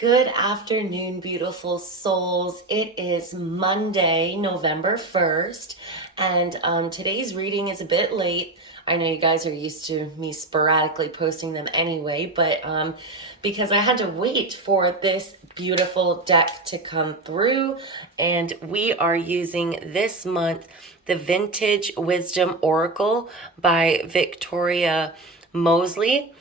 Good afternoon, beautiful souls. It is Monday, November 1st, and today's reading is a bit late. I know you guys are used to me sporadically posting them anyway, but because I had to wait for this beautiful deck to come through, and we are using this month the Vintage Wisdom Oracle by Victoria Mosley.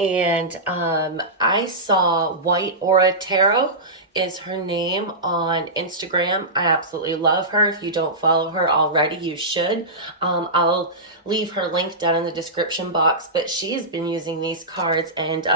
And I saw White Aura Tarot is her name on Instagram. I absolutely love her. If you don't follow her already, you should. I'll leave her link down in the description box. But she's been using these cards, and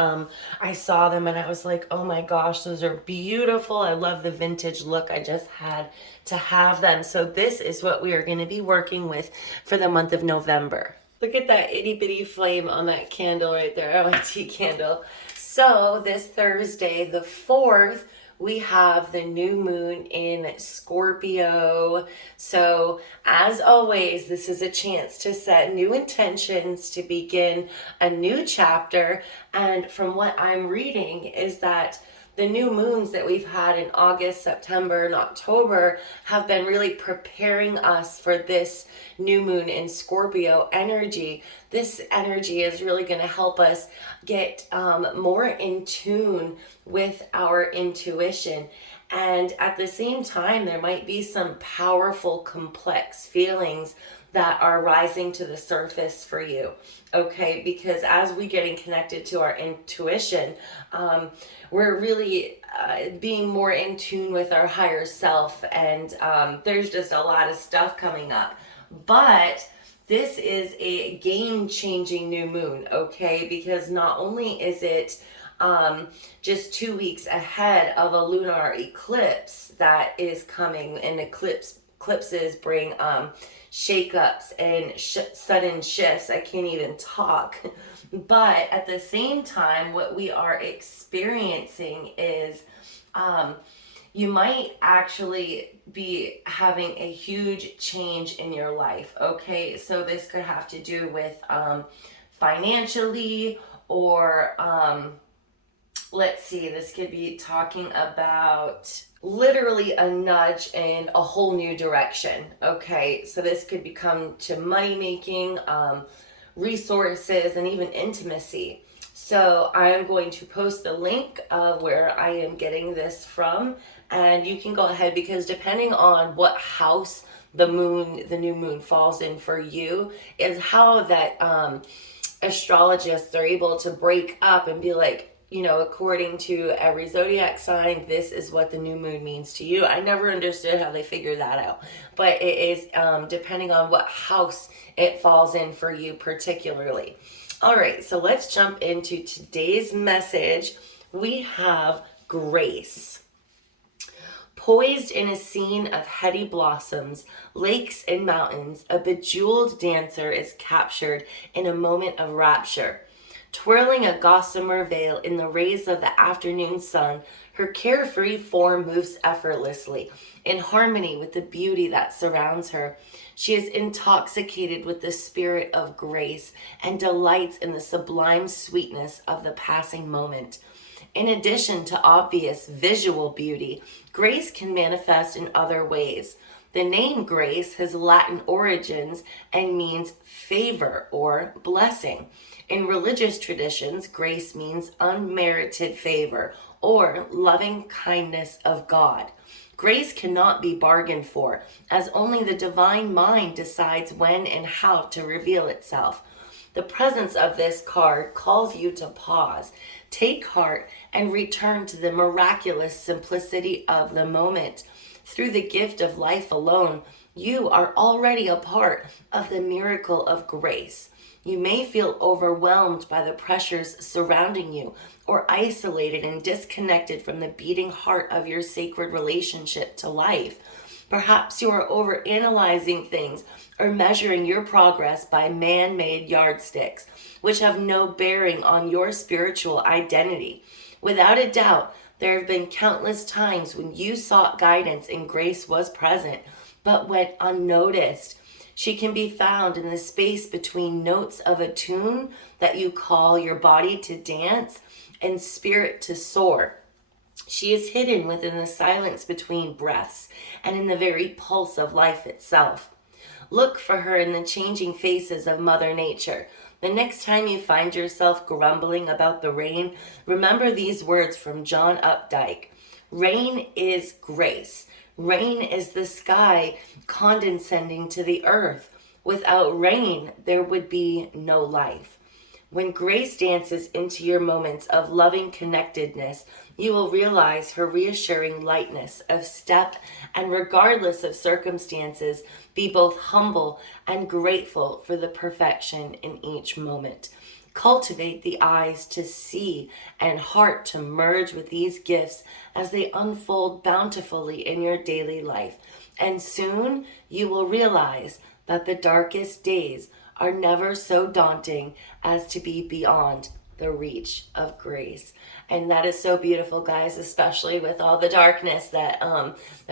I saw them and I was like, oh my gosh, those are beautiful. I love the vintage look. I just had to have them. So this is what we are going to be working with for the month of November. Look at that itty bitty flame on that candle right there, my tea candle. So this Thursday, the 4th, we have the new moon in Scorpio. So as always, this is a chance to set new intentions, to begin a new chapter. And from what I'm reading is that the new moons that we've had in August, September, and October have been really preparing us for this new moon in Scorpio energy. This energy is really going to help us get more in tune with our intuition. And at the same time, there might be some powerful, complex feelings that are rising to the surface for you. Okay, because as we getting connected to our intuition, we're really being more in tune with our higher self, and there's just a lot of stuff coming up. But this is a game-changing new moon, okay? Because not only is it just 2 weeks ahead of a lunar eclipse that is coming, and eclipses bring shakeups and sudden shifts. I can't even talk. But at the same time, what we are experiencing is you might actually be having a huge change in your life. Okay, so this could have to do with financially, or let's see, this could be talking about literally a nudge in a whole new direction. Okay, so this could become to money making, resources, and even intimacy. So I am going to post the link of where I am getting this from, and you can go ahead, because depending on what house the new moon falls in for you, is how that astrologists are able to break up and be like, according to every zodiac sign, this is what the new moon means to you. I never understood how they figure that out, but it is depending on what house it falls in for you particularly. All right, so let's jump into today's message. We have grace. Poised in a scene of heady blossoms, lakes, and mountains, a bejeweled dancer is captured in a moment of rapture. Twirling a gossamer veil in the rays of the afternoon sun, her carefree form moves effortlessly, in harmony with the beauty that surrounds her. She is intoxicated with the spirit of grace and delights in the sublime sweetness of the passing moment. In addition to obvious visual beauty, grace can manifest in other ways. The name grace has Latin origins and means favor or blessing. In religious traditions, grace means unmerited favor or loving kindness of God. Grace cannot be bargained for, as only the divine mind decides when and how to reveal itself. The presence of this card calls you to pause, take heart, and return to the miraculous simplicity of the moment. Through the gift of life alone, you are already a part of the miracle of grace. You may feel overwhelmed by the pressures surrounding you, or isolated and disconnected from the beating heart of your sacred relationship to life. Perhaps you are overanalyzing things or measuring your progress by man-made yardsticks, which have no bearing on your spiritual identity. Without a doubt, there have been countless times when you sought guidance and grace was present, but went unnoticed. She can be found in the space between notes of a tune that you call your body to dance and spirit to soar. She is hidden within the silence between breaths and in the very pulse of life itself. Look for her in the changing faces of Mother Nature. The next time you find yourself grumbling about the rain, remember these words from John Updike. Rain is grace. Rain is the sky condescending to the earth. Without rain, there would be no life. When grace dances into your moments of loving connectedness, you will realize her reassuring lightness of step, and regardless of circumstances, be both humble and grateful for the perfection in each moment. Cultivate the eyes to see and heart to merge with these gifts as they unfold bountifully in your daily life. And soon you will realize that the darkest days are never so daunting as to be beyond the reach of grace. And that is so beautiful, guys, especially with all the darkness that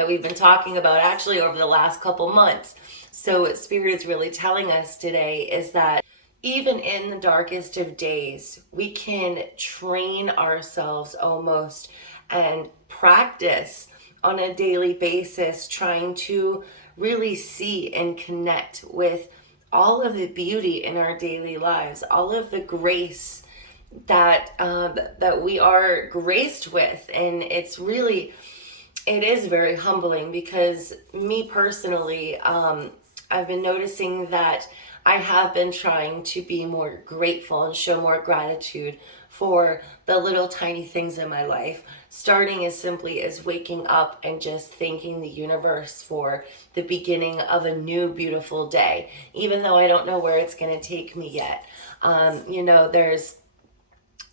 we've been talking about actually over the last couple months. So what Spirit is really telling us today is that even in the darkest of days, we can train ourselves almost and practice on a daily basis, trying to really see and connect with all of the beauty in our daily lives, all of the grace that we are graced with. And it is very humbling, because me personally, I've been noticing that I have been trying to be more grateful and show more gratitude for the little tiny things in my life, starting as simply as waking up and just thanking the universe for the beginning of a new beautiful day, even though I don't know where it's going to take me yet.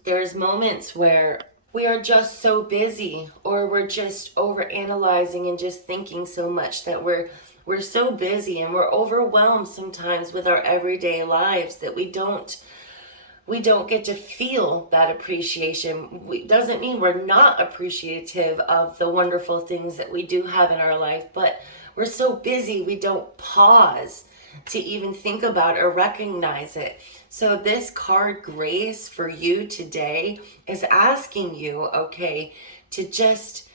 There's moments where we are just so busy, or we're just over analyzing and just thinking so much that we're so busy and we're overwhelmed sometimes with our everyday lives that we don't get to feel that appreciation. Doesn't mean we're not appreciative of the wonderful things that we do have in our life, but we're so busy we don't pause to even think about or recognize it. So this card, Grace, for you today is asking you, okay, to just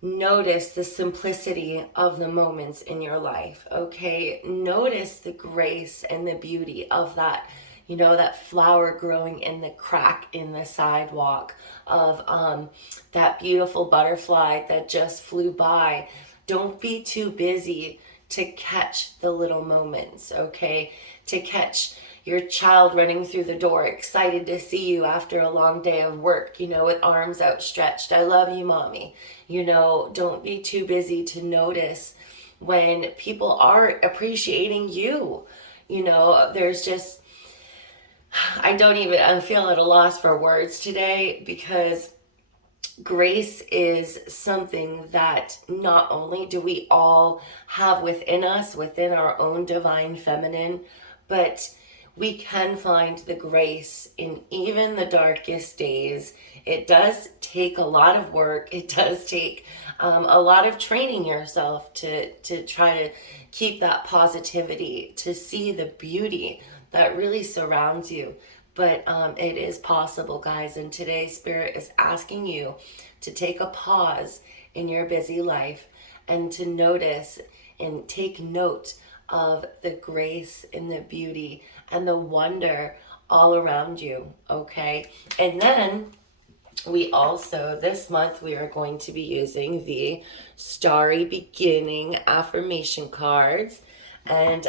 notice the simplicity of the moments in your life, okay? Notice the grace and the beauty of that, that flower growing in the crack in the sidewalk, of that beautiful butterfly that just flew by. Don't be too busy to catch the little moments, okay? To catch your child running through the door, excited to see you after a long day of work, with arms outstretched. I love you, mommy. Don't be too busy to notice when people are appreciating you. There's just, I feel at a loss for words today, because grace is something that not only do we all have within us, within our own divine feminine, but we can find the grace in even the darkest days. It does take a lot of work. It does take a lot of training yourself to try to keep that positivity, to see the beauty that really surrounds you. But it is possible, guys. And today, Spirit is asking you to take a pause in your busy life and to notice and take note of the grace and the beauty and the wonder all around you, okay? And then we also, this month, we are going to be using the Starry Beginning affirmation cards. And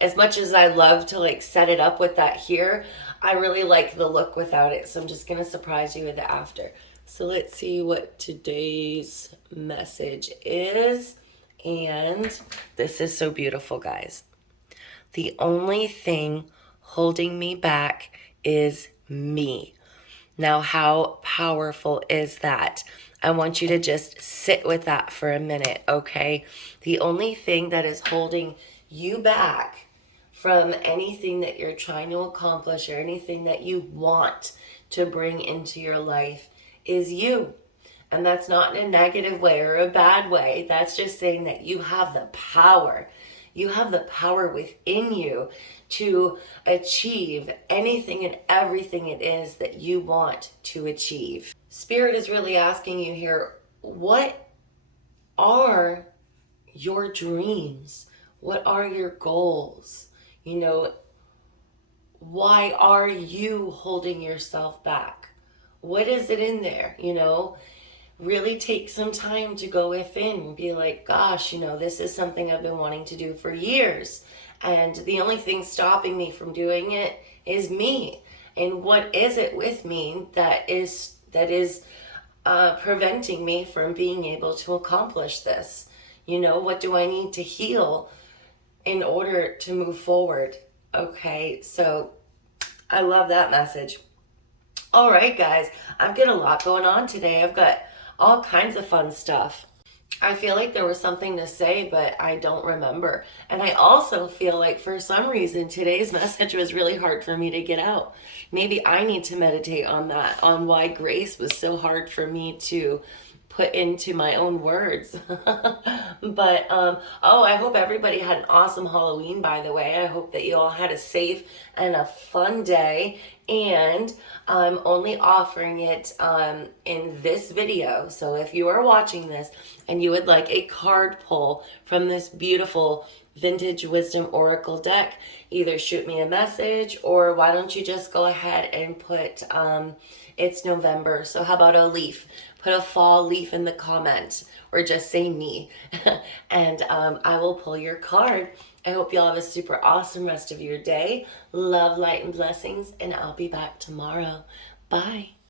as much as I love to set it up with that here, I really like the look without it. So I'm just going to surprise you with it after. So let's see what today's message is. And this is so beautiful, guys. The only thing holding me back is me. Now, how powerful is that? I want you to just sit with that for a minute, okay? The only thing that is holding you back from anything that you're trying to accomplish or anything that you want to bring into your life is you. And that's not in a negative way or a bad way. That's just saying that you have the power. You have the power within you to achieve anything and everything it is that you want to achieve. Spirit is really asking you here, what are your dreams? What are your goals? You know, why are you holding yourself back? What is it in there? You know, really take some time to go within and be like, gosh, you know, this is something I've been wanting to do for years. And the only thing stopping me from doing it is me. And what is it with me that is preventing me from being able to accomplish this? You know, what do I need to heal in order to move forward? Okay, so I love that message. All right, guys, I've got a lot going on today. I've got all kinds of fun stuff. I feel like there was something to say, but I don't remember. And I also feel like for some reason today's message was really hard for me to get out. Maybe I need to meditate on that, on why grace was so hard for me to put into my own words. But oh, I hope everybody had an awesome Halloween, by the way. I hope that you all had a safe and a fun day. And I'm only offering it in this video. So if you are watching this and you would like a card pull from this beautiful Vintage Wisdom Oracle deck, either shoot me a message, or why don't you just go ahead and put it's November, so how about a leaf? Put a fall leaf in the comment, or just say me, and I will pull your card. I hope you all have a super awesome rest of your day. Love, light, and blessings, and I'll be back tomorrow. Bye.